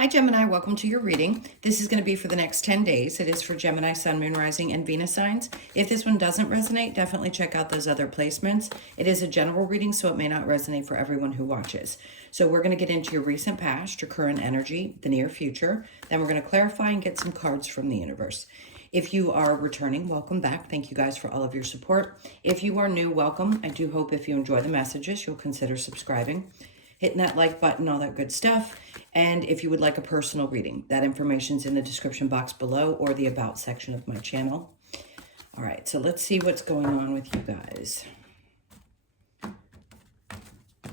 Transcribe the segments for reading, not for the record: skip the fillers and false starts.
Hi, Gemini. Welcome to your reading. This is going to be for the next 10 days. It is for Gemini, Sun, Moon, Rising, and Venus signs. If this one doesn't resonate, definitely check out those other placements. It is a general reading, so it may not resonate for everyone who watches. So we're going to get into your recent past, your current energy, the near future. Then we're going to clarify and get some cards from the universe. If you are returning, welcome back. Thank you guys for all of your support. If you are new, welcome. I do hope if you enjoy the messages, you'll consider subscribing, hitting that like button, all that good stuff. And if you would like a personal reading, that information's in the description box below or the about section of my channel. All right, so let's see what's going on with you guys.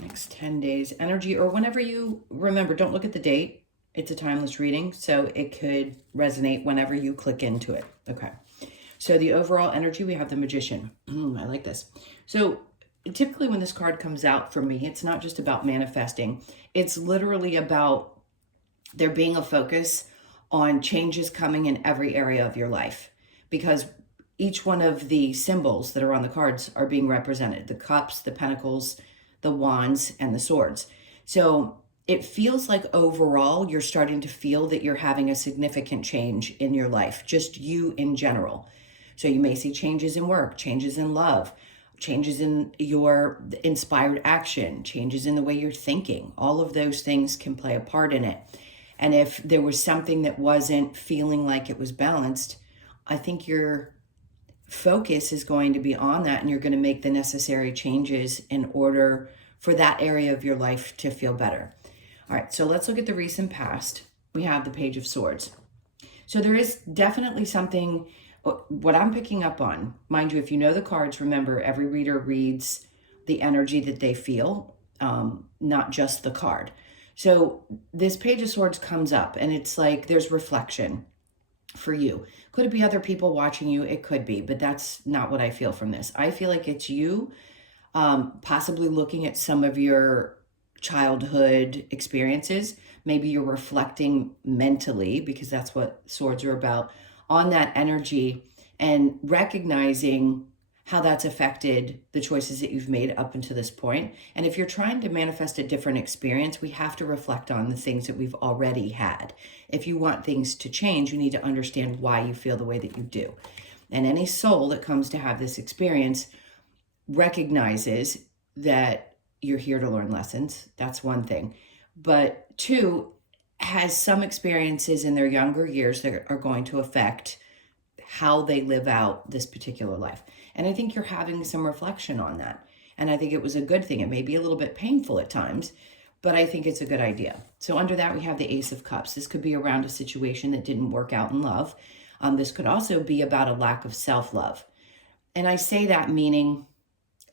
Next 10 days energy, or whenever you remember, don't look at the date. It's a timeless reading, so it could resonate whenever you click into it. Okay, so the overall energy, we have the Magician. I like this. So typically when this card comes out for me, it's not just about manifesting. It's literally about there being a focus on changes coming in every area of your life, because each one of the symbols that are on the cards are being represented: the cups, the pentacles, the wands, and the swords. So it feels like overall you're starting to feel that you're having a significant change in your life, just you in general. So you may see changes in work, changes in love, changes in your inspired action, changes in the way you're thinking. All of those things can play a part in it. And if there was something that wasn't feeling like it was balanced, I think your focus is going to be on that, and you're going to make the necessary changes in order for that area of your life to feel better. All right, so let's look at the recent past. We have the Page of Swords. So there is definitely something. What I'm picking up on, mind you, if you know the cards, remember every reader reads the energy that they feel, not just the card. So this Page of Swords comes up and it's like there's reflection for you. Could it be other people watching you? It could be, but that's not what I feel from this. I feel like it's you possibly looking at some of your childhood experiences. Maybe you're reflecting mentally, because that's what swords are about, on that energy and recognizing how that's affected the choices that you've made up until this point. And if you're trying to manifest a different experience, we have to reflect on the things that we've already had. If you want things to change, you need to understand why you feel the way that you do. And any soul that comes to have this experience recognizes that you're here to learn lessons. That's one thing. But two, has some experiences in their younger years that are going to affect how they live out this particular life. And I think you're having some reflection on that. And I think it was a good thing. It may be a little bit painful at times, but I think it's a good idea. So under that, we have the Ace of Cups. This could be around a situation that didn't work out in love. This could also be about a lack of self-love. And I say that meaning,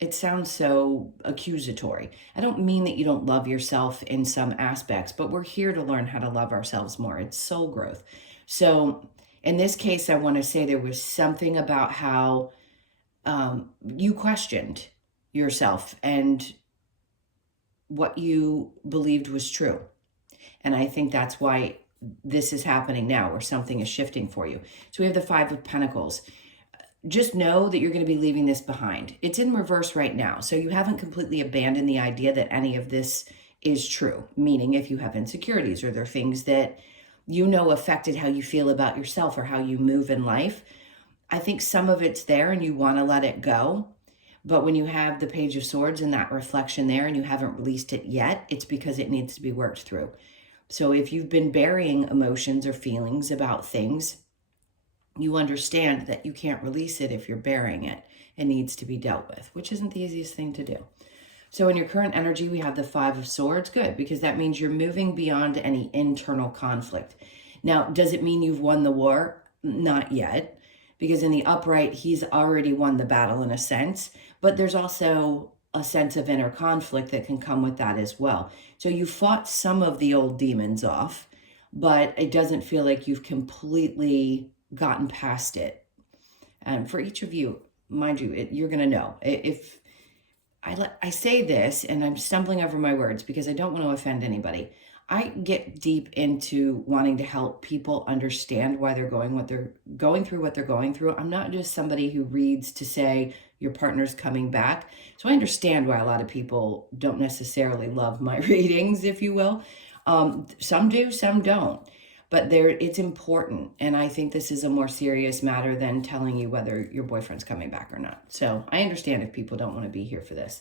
it sounds so accusatory. I don't mean that you don't love yourself in some aspects, but we're here to learn how to love ourselves more. It's soul growth. So in this case, I want to say there was something about how you questioned yourself and what you believed was true. And I think that's why this is happening now, or something is shifting for you. So we have the Five of Pentacles. Just know that you're going to be leaving this behind. It's in reverse right now. So you haven't completely abandoned the idea that any of this is true. Meaning if you have insecurities, or there are things that you know affected how you feel about yourself or how you move in life, I think some of it's there and you want to let it go. But when you have the Page of Swords and that reflection there and you haven't released it yet, it's because it needs to be worked through. So if you've been burying emotions or feelings about things, you understand that you can't release it if you're burying it. It needs to be dealt with, which isn't the easiest thing to do. So in your current energy, we have the Five of Swords. Good, because that means you're moving beyond any internal conflict. Now, does it mean you've won the war? Not yet, because in the upright, he's already won the battle in a sense, but there's also a sense of inner conflict that can come with that as well. So you fought some of the old demons off, but it doesn't feel like you've completely gotten past it. And for each of you, mind you, you're going to know. If I say this, and I'm stumbling over my words because I don't want to offend anybody, I get deep into wanting to help people understand why they're going through what they're going through. I'm not just somebody who reads to say your partner's coming back. So I understand why a lot of people don't necessarily love my readings, if you will. Some do, some don't. But it's important. And I think this is a more serious matter than telling you whether your boyfriend's coming back or not. So I understand if people don't want to be here for this.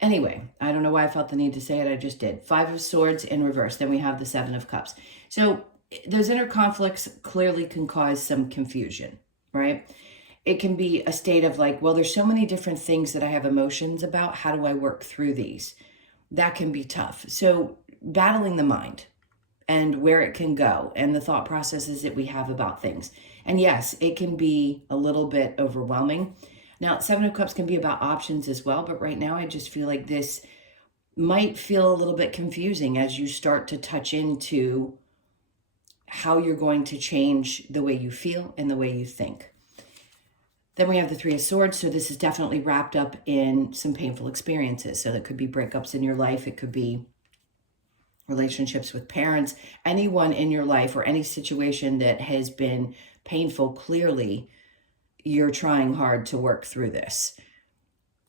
Anyway, I don't know why I felt the need to say it. I just did. 5 of Swords in reverse. Then we have the 7 of Cups. So those inner conflicts clearly can cause some confusion, right? It can be a state of like, well, there's so many different things that I have emotions about. How do I work through these? That can be tough. So battling the mind and where it can go and the thought processes that we have about things. And yes, it can be a little bit overwhelming. Now, 7 of Cups can be about options as well, but right now I just feel like this might feel a little bit confusing as you start to touch into how you're going to change the way you feel and the way you think. Then we have the 3 of Swords, so this is definitely wrapped up in some painful experiences. So that could be breakups in your life, it could be relationships with parents, anyone in your life or any situation that has been painful. Clearly, you're trying hard to work through this.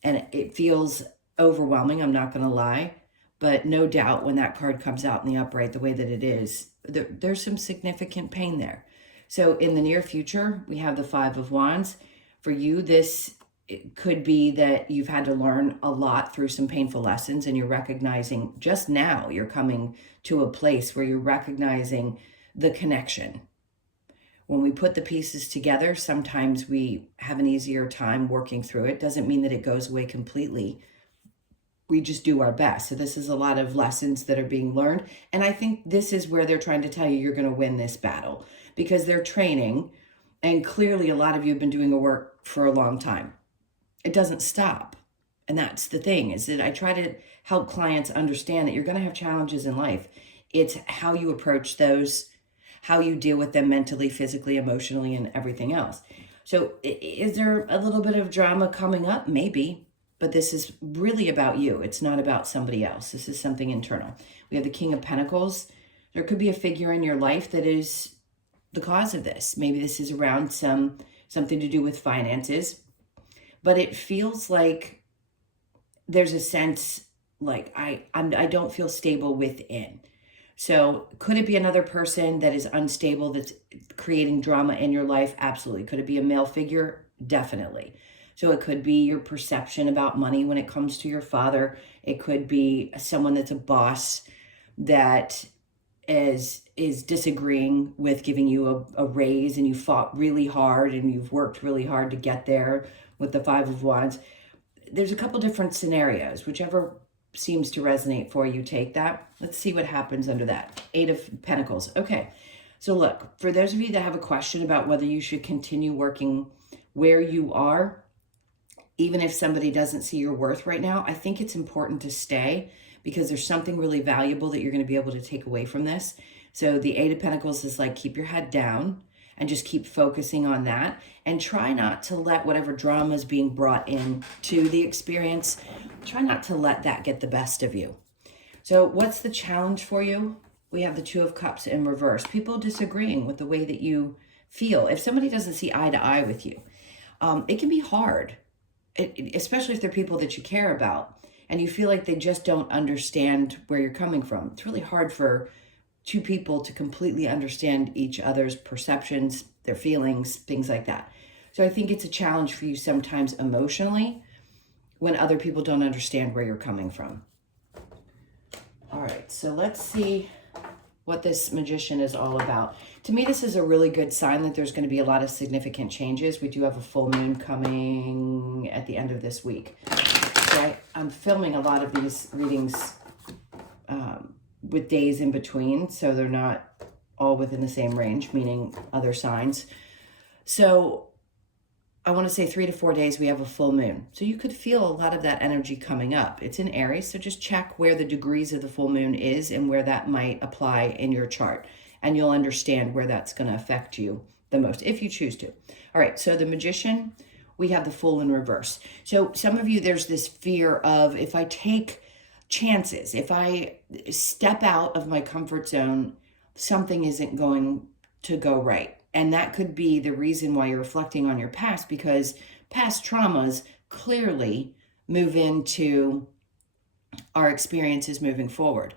And it feels overwhelming, I'm not going to lie. But no doubt when that card comes out in the upright the way that it is, there's some significant pain there. So in the near future, we have the 5 of Wands. For you, it could be that you've had to learn a lot through some painful lessons and you're recognizing just now you're coming to a place where you're recognizing the connection. When we put the pieces together, sometimes we have an easier time working through it. Doesn't mean that it goes away completely. We just do our best. So this is a lot of lessons that are being learned. And I think this is where they're trying to tell you you're going to win this battle because they're training. And clearly a lot of you have been doing the work for a long time. It doesn't stop. And that's the thing, is that I try to help clients understand that you're going to have challenges in life. It's how you approach those, how you deal with them mentally, physically, emotionally, and everything else. So is there a little bit of drama coming up? Maybe. But this is really about you. It's not about somebody else. This is something internal. We have the King of Pentacles. There could be a figure in your life that is the cause of this. Maybe this is around something to do with finances. But it feels like there's a sense like I don't feel stable within. So could it be another person that is unstable that's creating drama in your life? Absolutely. Could it be a male figure? Definitely. So it could be your perception about money when it comes to your father. It could be someone that's a boss that is disagreeing with giving you a raise and you fought really hard and you've worked really hard to get there with the 5 of Wands. There's a couple different scenarios. Whichever seems to resonate for you, take that. Let's see what happens under that. 8 of Pentacles. Okay. So look, for those of you that have a question about whether you should continue working where you are, even if somebody doesn't see your worth right now, I think it's important to stay because there's something really valuable that you're going to be able to take away from this. So the 8 of Pentacles is like, keep your head down and just keep focusing on that and try not to let whatever drama is being brought in to the experience, try not to let that get the best of you. So what's the challenge for you? We have the 2 of Cups in reverse. People disagreeing with the way that you feel. If somebody doesn't see eye to eye with you, it can be hard. Especially if they're people that you care about and you feel like they just don't understand where you're coming from. It's really hard for 2 people to completely understand each other's perceptions, their feelings, things like that. So I think it's a challenge for you sometimes emotionally when other people don't understand where you're coming from. All right, so let's see what this Magician is all about. To me, this is a really good sign that there's going to be a lot of significant changes. We do have a full moon coming at the end of this week. So I'm filming a lot of these readings with days in between, so they're not all within the same range, meaning other signs. So I want to say 3 to 4 days we have a full moon. So you could feel a lot of that energy coming up. It's in Aries, so just check where the degrees of the full moon is and where that might apply in your chart. And you'll understand where that's going to affect you the most, if you choose to. All right, so the Magician, we have the Fool in reverse. So some of you, there's this fear of, if I take chances, if I step out of my comfort zone, something isn't going to go right. And that could be the reason why you're reflecting on your past, because past traumas clearly move into our experiences moving forward.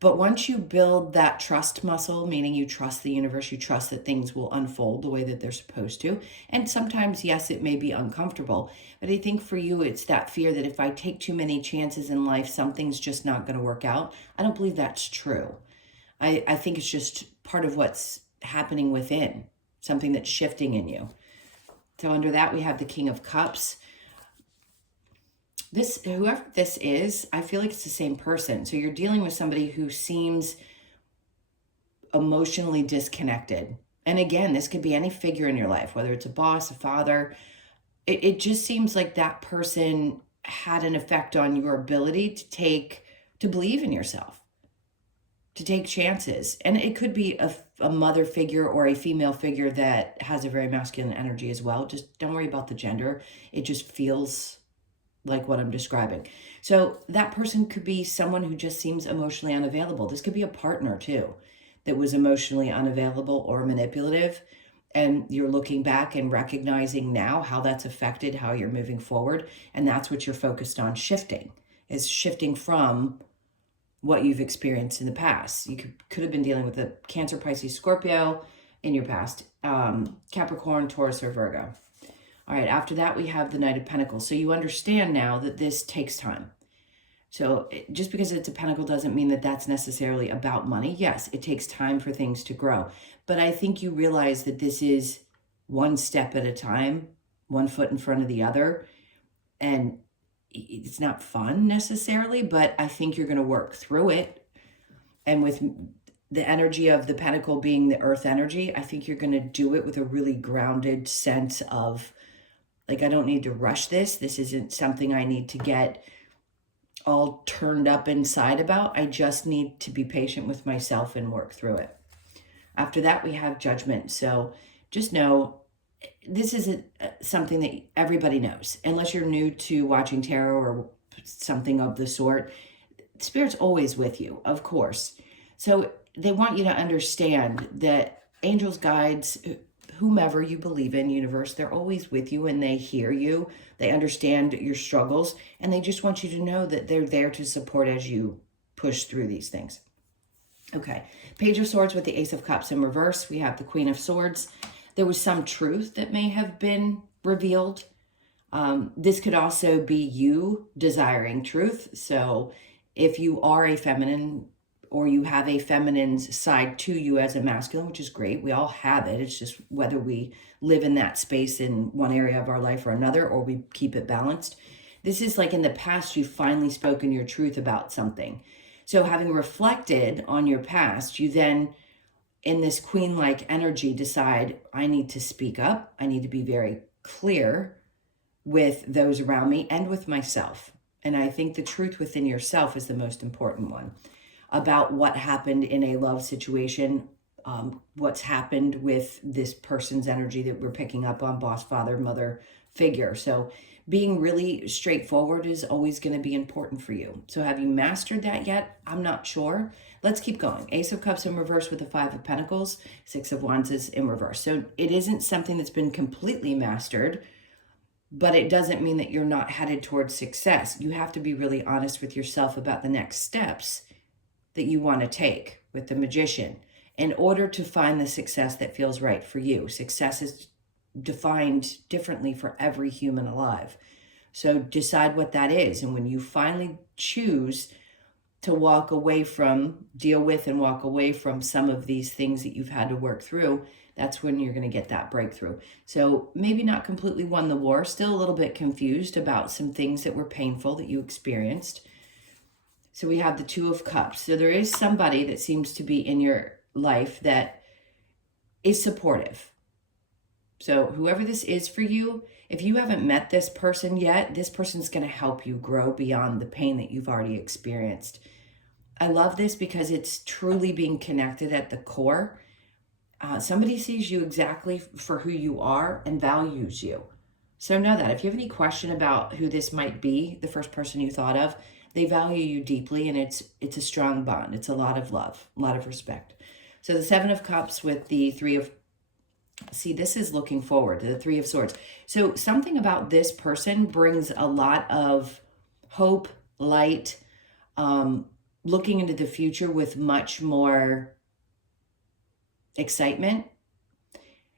But once you build that trust muscle, meaning you trust the universe, you trust that things will unfold the way that they're supposed to. And sometimes, yes, it may be uncomfortable. But I think for you, it's that fear that if I take too many chances in life, something's just not going to work out. I don't believe that's true. I think it's just part of what's happening within, something that's shifting in you. So under that, we have the King of Cups. This, whoever this is, I feel like it's the same person. So you're dealing with somebody who seems emotionally disconnected. And again, this could be any figure in your life, whether it's a boss, a father. It just seems like that person had an effect on your ability to believe in yourself, to take chances. And it could be a mother figure or a female figure that has a very masculine energy as well. Just don't worry about the gender. It just feels like what I'm describing. So that person could be someone who just seems emotionally unavailable. This could be a partner too that was emotionally unavailable or manipulative. And you're looking back and recognizing now how that's affected how you're moving forward. And that's what you're focused on shifting, is shifting from what you've experienced in the past. You could have been dealing with a Cancer, Pisces, Scorpio in your past, Capricorn, Taurus, or Virgo. All right, after that, we have the Knight of Pentacles. So you understand now that this takes time. So just because it's a pentacle doesn't mean that that's necessarily about money. Yes, it takes time for things to grow. But I think you realize that this is one step at a time, one foot in front of the other. And it's not fun necessarily, but I think you're going to work through it. And with the energy of the pentacle being the earth energy, I think you're going to do it with a really grounded sense of, like, I don't need to rush this. This isn't something I need to get all turned up inside about. I just need to be patient with myself and work through it. After that, we have Judgment. So just know this isn't something that everybody knows. Unless you're new to watching tarot or something of the sort, Spirit's always with you, of course. So they want you to understand that angels, guides, whomever you believe in, universe, they're always with you and they hear you. They understand your struggles and they just want you to know that they're there to support as you push through these things. Okay, Page of Swords with the Ace of Cups in reverse. We have the Queen of Swords. There was some truth that may have been revealed. This could also be you desiring truth. So if you are a feminine or you have a feminine side to you as a masculine, which is great. We all have it. It's just whether we live in that space in one area of our life or another, or we keep it balanced. This is like in the past, you've finally spoken your truth about something. So having reflected on your past, you then, in this queen-like energy, decide, I need to speak up. I need to be very clear with those around me and with myself. And I think the truth within yourself is the most important one, about what happened in a love situation, what's happened with this person's energy that we're picking up on, boss, father, mother figure. So being really straightforward is always going to be important for you. So have you mastered that yet? I'm not sure. Let's keep going. Ace of Cups in reverse with the Five of Pentacles. Six of Wands is in reverse. So it isn't something that's been completely mastered, but it doesn't mean that you're not headed towards success. You have to be really honest with yourself about the next steps that you want to take with the Magician in order to find the success that feels right for you. Success is defined differently for every human alive. So decide what that is. And when you finally choose to walk away from, deal with and walk away from some of these things that you've had to work through, that's when you're going to get that breakthrough. So maybe not completely won the war, still a little bit confused about some things that were painful that you experienced. So we have the Two of Cups. So there is somebody that seems to be in your life that is supportive. So whoever this is for you, if you haven't met this person yet, this person's going to help you grow beyond the pain that you've already experienced. I love this because it's truly being connected at the core. Somebody sees you exactly for who you are and values you. So know that. If you have any question about who this might be, the first person you thought of, they value you deeply, and it's a strong bond. It's a lot of love, a lot of respect. So the Seven of Cups with the Three of, see, this is looking forward to the Three of Swords. So something about this person brings a lot of hope, light, looking into the future with much more excitement.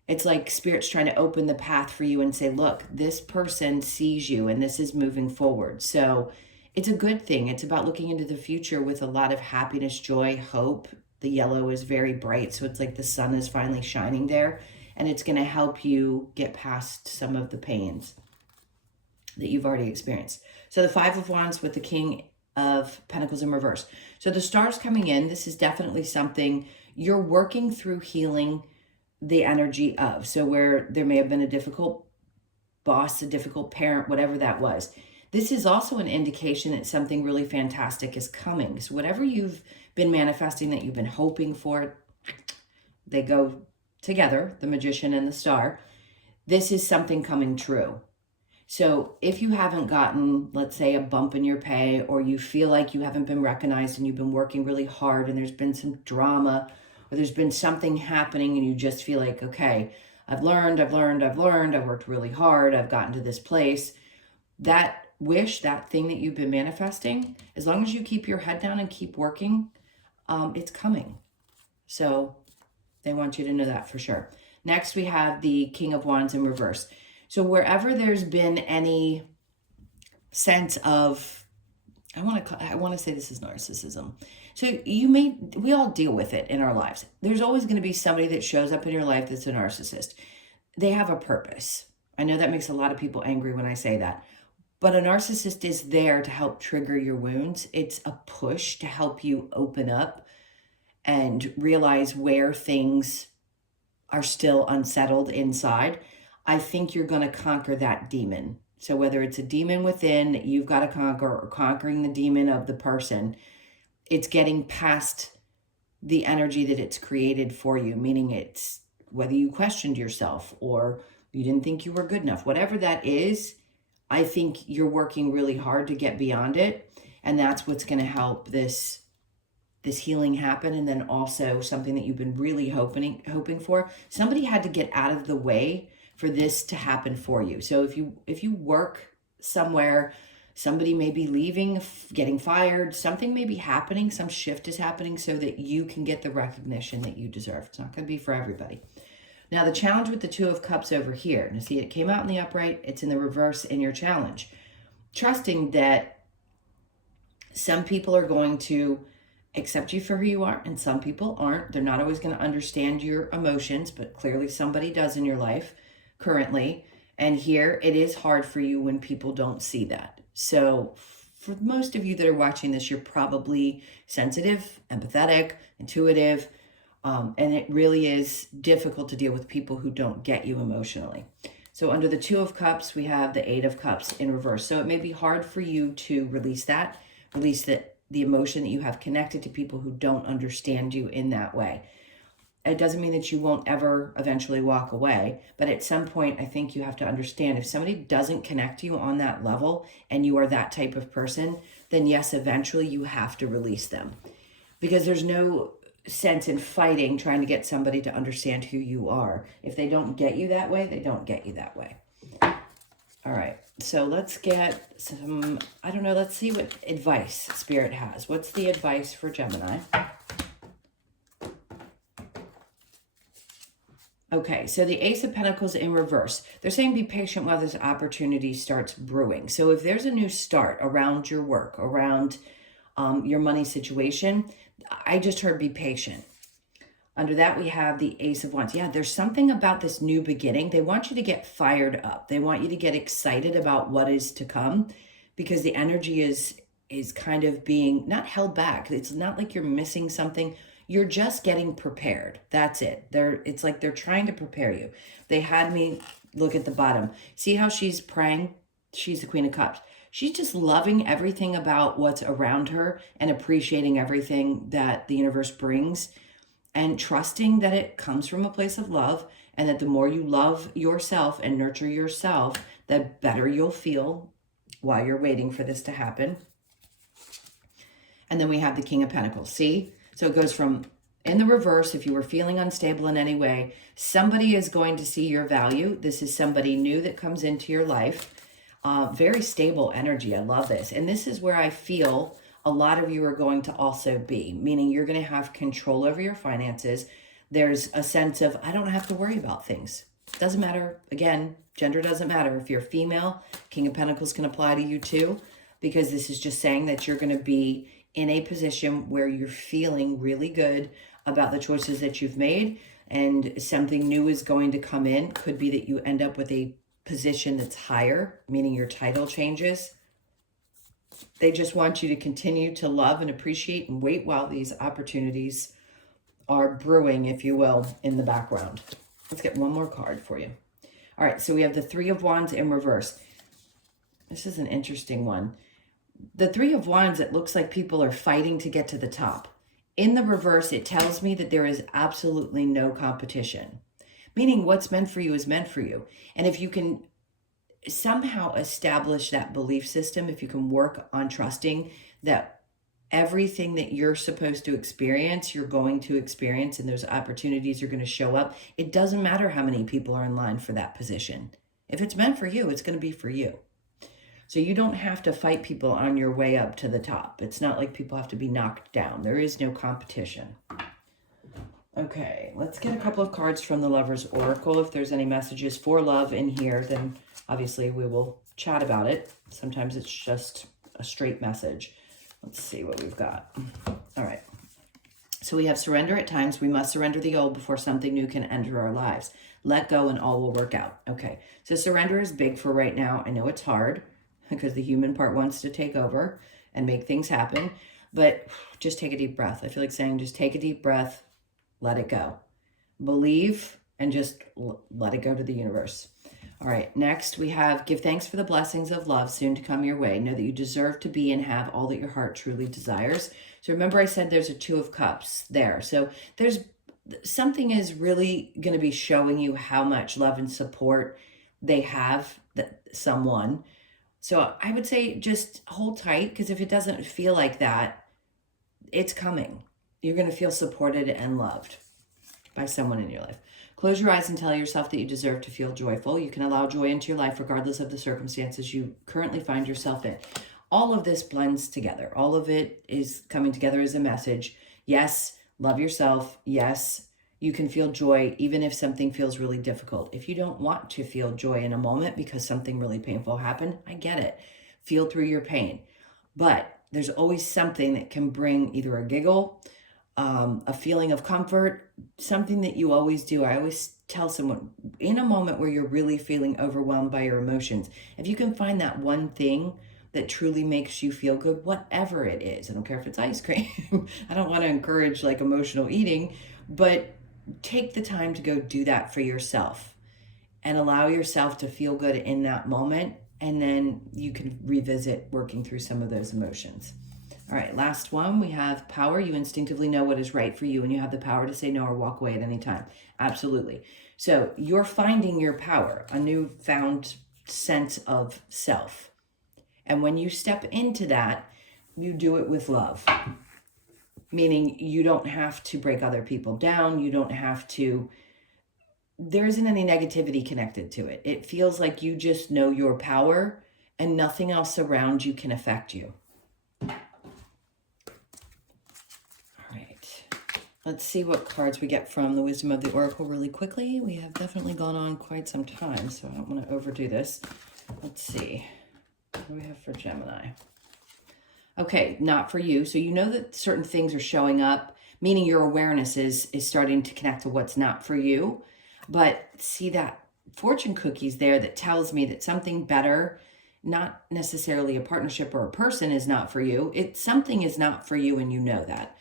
It's like Spirit's trying to open the path for you and say, look, this person sees you and this is moving forward. So it's a good thing. It's about looking into the future with a lot of happiness, joy, hope. The yellow is very bright, so it's like the sun is finally shining there, and it's going to help you get past some of the pains that you've already experienced. So the Five of Wands with the King of Pentacles in reverse. So the stars coming in, this is definitely something you're working through healing the energy of. So where there may have been a difficult boss, a difficult parent, whatever that was. This is also an indication that something really fantastic is coming. So whatever you've been manifesting that you've been hoping for, they go together, the Magician and the Star. This is something coming true. So if you haven't gotten, let's say, a bump in your pay, or you feel like you haven't been recognized and you've been working really hard and there's been some drama, or there's been something happening and you just feel like, okay, I've learned, I've worked really hard, I've gotten to this place. That wish, that thing that you've been manifesting, as long as you keep your head down and keep working, it's coming. So they want you to know that for sure. Next, we have the King of Wands in reverse. So wherever there's been any sense of, I want to say this is narcissism. So we all deal with it in our lives. There's always going to be somebody that shows up in your life that's a narcissist. They have a purpose. I know that makes a lot of people angry when I say that. But a narcissist is there to help trigger your wounds. It's a push to help you open up and realize where things are still unsettled inside. I think you're going to conquer that demon. So whether it's a demon within that you've got to conquer, or conquering the demon of the person, it's getting past the energy that it's created for you, meaning it's whether you questioned yourself or you didn't think you were good enough, whatever that is. I think you're working really hard to get beyond it. And that's what's going to help this healing happen. And then also something that you've been really hoping for. Somebody had to get out of the way for this to happen for you. So if you work somewhere, somebody may be leaving, getting fired, something may be happening, some shift is happening so that you can get the recognition that you deserve. It's not going to be for everybody. Now, the challenge with the Two of Cups over here, now see, it came out in the upright, it's in the reverse in your challenge. Trusting that some people are going to accept you for who you are and some people aren't. They're not always going to understand your emotions, but clearly somebody does in your life currently. And here, it is hard for you when people don't see that. So for most of you that are watching this, you're probably sensitive, empathetic, intuitive, and it really is difficult to deal with people who don't get you emotionally. So under the Two of Cups, we have the Eight of Cups in reverse. So it may be hard for you to release the emotion that you have connected to people who don't understand you in that way. It doesn't mean that you won't ever eventually walk away, but at some point, I think you have to understand if somebody doesn't connect you on that level and you are that type of person, then yes, eventually you have to release them, because there's no sense in fighting trying to get somebody to understand who you are. If they don't get you that way, they don't get you that way. All right, so let's get some, I don't know, let's see what advice Spirit has. What's the advice for Gemini? Okay, so the Ace of Pentacles in reverse. They're saying be patient while this opportunity starts brewing. So if there's a new start around your work, around your money situation, I just heard be patient. Under that, we have the Ace of Wands. Yeah, there's something about this new beginning. They want you to get fired up. They want you to get excited about what is to come, because the energy is kind of being not held back. It's not like you're missing something. You're just getting prepared. That's it. It's like they're trying to prepare you. They had me look at the bottom. See how she's praying? She's the Queen of Cups. She's just loving everything about what's around her and appreciating everything that the universe brings and trusting that it comes from a place of love, and that the more you love yourself and nurture yourself, the better you'll feel while you're waiting for this to happen. And then we have the King of Pentacles. See? So it goes from in the reverse, if you were feeling unstable in any way, somebody is going to see your value. This is somebody new that comes into your life. Very stable energy. I love this. And this is where I feel a lot of you are going to also be, meaning you're going to have control over your finances. There's a sense of, I don't have to worry about things. Doesn't matter. Again, gender doesn't matter. If you're female, King of Pentacles can apply to you too, because this is just saying that you're going to be in a position where you're feeling really good about the choices that you've made, and something new is going to come in. Could be that you end up with a position that's higher, meaning your title changes. They just want you to continue to love and appreciate and wait while these opportunities are brewing, if you will, in the background. Let's get one more card for you. All right, so we have the Three of Wands in reverse. This is an interesting one. The Three of Wands, it looks like people are fighting to get to the top. In the reverse, it tells me that there is absolutely no competition, meaning what's meant for you is meant for you. And if you can somehow establish that belief system, if you can work on trusting that everything that you're supposed to experience, you're going to experience, and those opportunities are going to show up. It doesn't matter how many people are in line for that position. If it's meant for you, it's going to be for you. So you don't have to fight people on your way up to the top. It's not like people have to be knocked down. There is no competition. Okay, let's get a couple of cards from the Lover's Oracle. If there's any messages for love in here, then obviously we will chat about it. Sometimes it's just a straight message. Let's see what we've got. All right. So we have surrender at times. We must surrender the old before something new can enter our lives. Let go and all will work out. Okay. So surrender is big for right now. I know it's hard because the human part wants to take over and make things happen, but just take a deep breath. I feel like saying just take a deep breath, let it go. Believe and just let it go to the universe. All right, next we have give thanks for the blessings of love soon to come your way. Know that you deserve to be and have all that your heart truly desires. So remember I said there's a Two of Cups there. So there's something is really going to be showing you how much love and support they have, that someone. So I would say just hold tight, because if it doesn't feel like that, it's coming. You're going to feel supported and loved by someone in your life. Close your eyes and tell yourself that you deserve to feel joyful. You can allow joy into your life regardless of the circumstances you currently find yourself in. All of this blends together. All of it is coming together as a message. Yes, love yourself. Yes, you can feel joy even if something feels really difficult. If you don't want to feel joy in a moment because something really painful happened, I get it. Feel through your pain. But there's always something that can bring either a giggle, a feeling of comfort, something that you always do. I always tell someone, in a moment where you're really feeling overwhelmed by your emotions, if you can find that one thing that truly makes you feel good, whatever it is, I don't care if it's ice cream. I don't want to encourage like emotional eating, but take the time to go do that for yourself and allow yourself to feel good in that moment. And then you can revisit working through some of those emotions. All right, last one, we have power. You instinctively know what is right for you, and you have the power to say no or walk away at any time. Absolutely. So you're finding your power, a newfound sense of self. And when you step into that, you do it with love. Meaning you don't have to break other people down. You don't have to, there isn't any negativity connected to it. It feels like you just know your power and nothing else around you can affect you. Let's see what cards we get from the Wisdom of the Oracle really quickly. We have definitely gone on quite some time, so I don't want to overdo this. Let's see. What do we have for Gemini? Okay, not for you. So you know that certain things are showing up, meaning your awareness is starting to connect to what's not for you. But see that fortune cookies there that tells me that something better, not necessarily a partnership or a person, is not for you. Something is not for you, and you know that.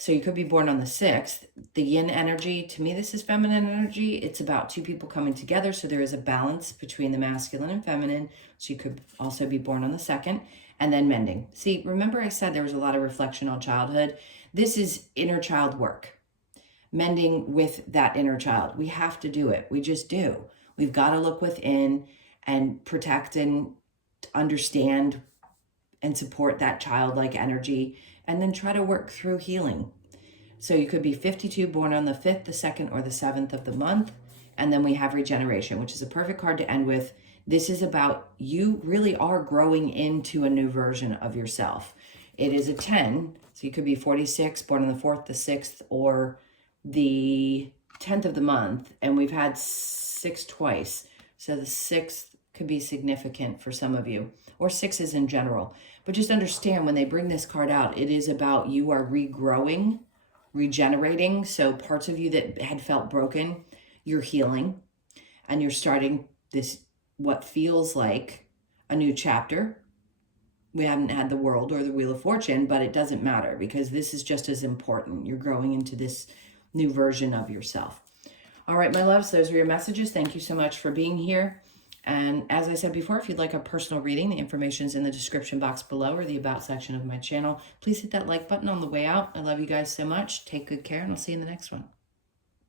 So you could be born on the 6th. The yin energy, to me, this is feminine energy. It's about two people coming together. So there is a balance between the masculine and feminine. So you could also be born on the 2nd. And then mending. See, remember I said there was a lot of reflection on childhood. This is inner child work. Mending with that inner child. We have to do it. We just do. We've got to look within and protect and understand and support that childlike energy, and then try to work through healing. So you could be 52, born on the 5th, the 2nd, or the 7th of the month. And then we have regeneration, which is a perfect card to end with. This is about you really are growing into a new version of yourself. It is a 10, so you could be 46, born on the 4th, the 6th, or the 10th of the month, and we've had 6 twice. So the 6th could be significant for some of you, or 6s in general. But just understand, when they bring this card out, it is about you are regrowing, regenerating. So parts of you that had felt broken, you're healing, and you're starting this, what feels like a new chapter. We haven't had the World or the Wheel of Fortune, but it doesn't matter, because this is just as important. You're growing into this new version of yourself. All right, my loves, those are your messages. Thank you so much for being here. And as I said before, if you'd like a personal reading, the information is in the description box below or the About section of my channel. Please hit that like button on the way out. I love you guys so much. Take good care, and I'll see you in the next one.